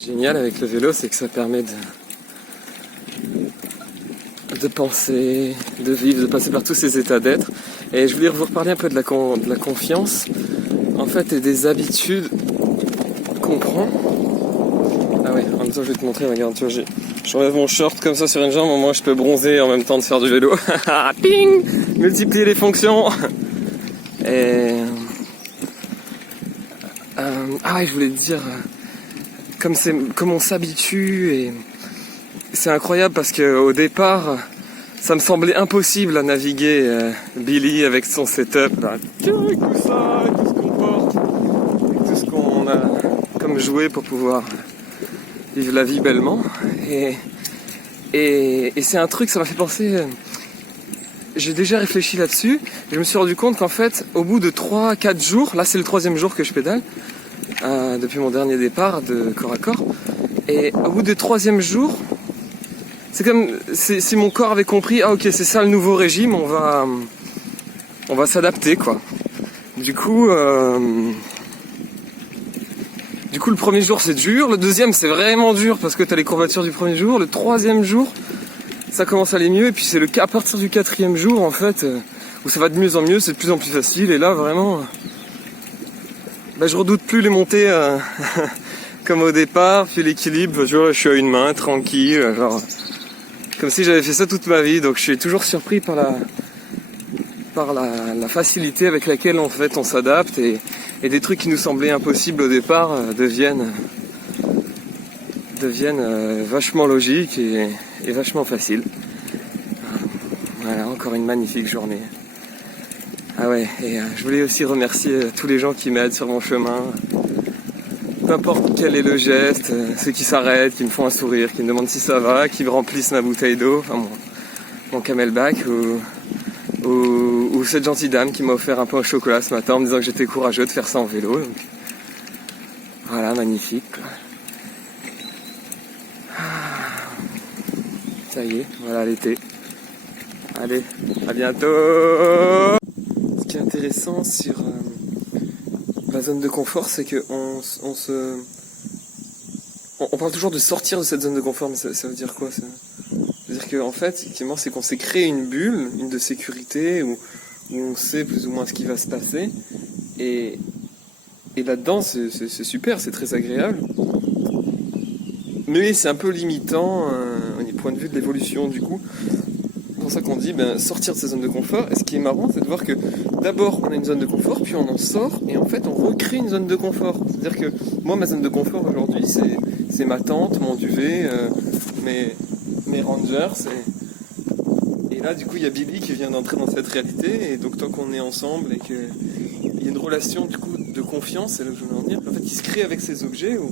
Génial avec le vélo, c'est que ça permet de penser, de vivre, de passer par tous ces états d'être. Et je voulais vous reparler un peu de la confiance, en fait, et des habitudes qu'on prend. Ah ouais, en même temps je vais te montrer, regarde, tu vois, j'enlève mon short comme ça sur une jambe, au moins je peux bronzer en même temps de faire du vélo. Ping, multiplier les fonctions. Et... ah, je voulais te dire... comme on s'habitue, et c'est incroyable parce que au départ ça me semblait impossible à naviguer Billy avec son setup là, avec tout ça, avec tout ce qu'on porte, avec tout ce qu'on a comme jouet pour pouvoir vivre la vie bellement, et c'est un truc, ça m'a fait penser, j'ai déjà réfléchi là-dessus et je me suis rendu compte qu'en fait au bout de 3-4 jours, là c'est le 3e jour que je pédale, depuis mon dernier départ de corps à corps, et au bout du 3e jour, c'est comme si mon corps avait compris, ah ok, c'est ça le nouveau régime, on va s'adapter quoi. Du coup le 1er jour c'est dur, le 2e c'est vraiment dur parce que t'as les courbatures du 1er jour, le 3e jour ça commence à aller mieux, et puis c'est à partir du 4e jour en fait où ça va de mieux en mieux, c'est de plus en plus facile, et là vraiment... je redoute plus les montées comme au départ, puis l'équilibre, je suis à une main, tranquille, genre comme si j'avais fait ça toute ma vie, donc je suis toujours surpris par la facilité avec laquelle en fait on s'adapte, et des trucs qui nous semblaient impossibles au départ deviennent vachement logiques et vachement faciles. Voilà, encore une magnifique journée. Ah ouais, et je voulais aussi remercier tous les gens qui m'aident sur mon chemin. Peu importe quel est le geste, ceux qui s'arrêtent, qui me font un sourire, qui me demandent si ça va, qui me remplissent ma bouteille d'eau, enfin mon camelback, ou cette gentille dame qui m'a offert un pain au chocolat ce matin en me disant que j'étais courageux de faire ça en vélo. Donc, voilà, magnifique quoi. Ça y est, voilà l'été. Allez, à bientôt. Ce qui est intéressant sur la zone de confort, c'est que on parle toujours de sortir de cette zone de confort, mais ça veut dire quoi ça veut dire qu'en fait, effectivement, c'est qu'on s'est créé une bulle, une de sécurité, où on sait plus ou moins ce qui va se passer, et là-dedans, c'est super, c'est très agréable. Mais c'est un peu limitant au point de vue de l'évolution, du coup. C'est pour ça qu'on dit sortir de sa zone de confort. Et ce qui est marrant, c'est de voir que d'abord on a une zone de confort, puis on en sort, et en fait on recrée une zone de confort. C'est-à-dire que moi, ma zone de confort aujourd'hui, c'est ma tente, mon duvet, mes rangers, et là du coup il y a Billy qui vient d'entrer dans cette réalité, et donc tant qu'on est ensemble et qu'il y a une relation du coup de confiance, c'est là que je veux en venir, en fait qui se crée avec ces objets où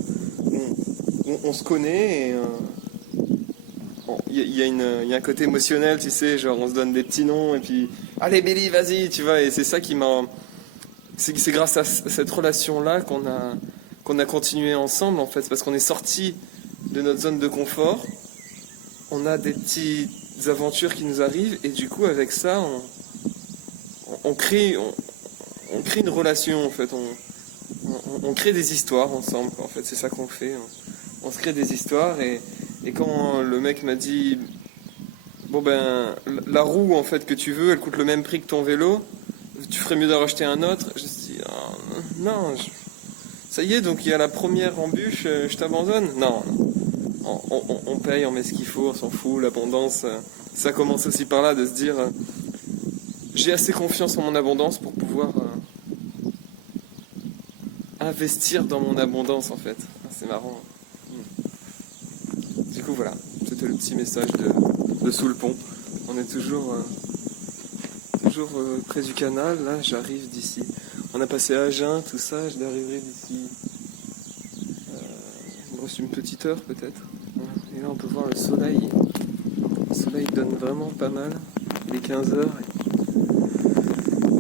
on se connaît, et il y a un côté émotionnel, tu sais, genre on se donne des petits noms, et puis allez Billy, vas-y, tu vois, et c'est ça qui m'a... C'est grâce à cette relation-là qu'on a continué ensemble, en fait, parce qu'on est sorti de notre zone de confort, on a des petites aventures qui nous arrivent, et du coup, avec ça, on crée une relation, en fait, on crée des histoires ensemble, en fait, c'est ça qu'on fait, on se crée des histoires, et quand le mec m'a dit, la roue, en fait, que tu veux, elle coûte le même prix que ton vélo, tu ferais mieux d'en racheter un autre, je me suis dit, non, ça y est, donc il y a la première embûche, je t'abandonne. Non, on paye, on met ce qu'il faut, on s'en fout, l'abondance, ça commence aussi par là, de se dire, j'ai assez confiance en mon abondance pour pouvoir investir dans mon abondance, en fait. C'est marrant. Du coup, voilà, c'était le petit message de sous le pont. On est toujours près du canal, là, j'arrive d'ici. On a passé à Agen, tout ça, je arriverai d'ici... il me reste une petite heure, peut-être. Et là, on peut voir le soleil. Le soleil donne vraiment pas mal. Il est 15h.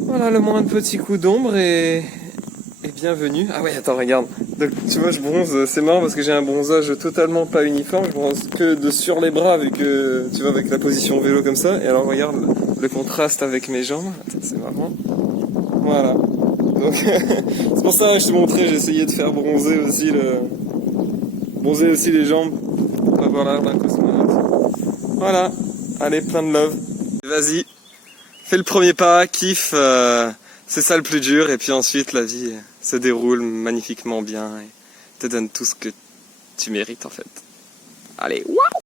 Voilà, le moins de petits coups d'ombre, et bienvenue. Ah ouais, attends, regarde. Donc, tu vois, je bronze, c'est marrant parce que j'ai un bronzage totalement pas uniforme. Je bronze que de sur les bras, vu que, tu vois, avec la position vélo comme ça. Et alors, regarde le contraste avec mes jambes. Attends, c'est marrant. Voilà. Donc, c'est pour ça que je t'ai montré, j'ai essayé de faire bronzer aussi bronzer aussi les jambes pour pas avoir l'air d'un cosmonaute. Voilà, allez, plein de love. Vas-y, fais le premier pas, kiffe, c'est ça le plus dur, et puis ensuite la vie se déroule magnifiquement bien et te donne tout ce que tu mérites en fait. Allez, waouh!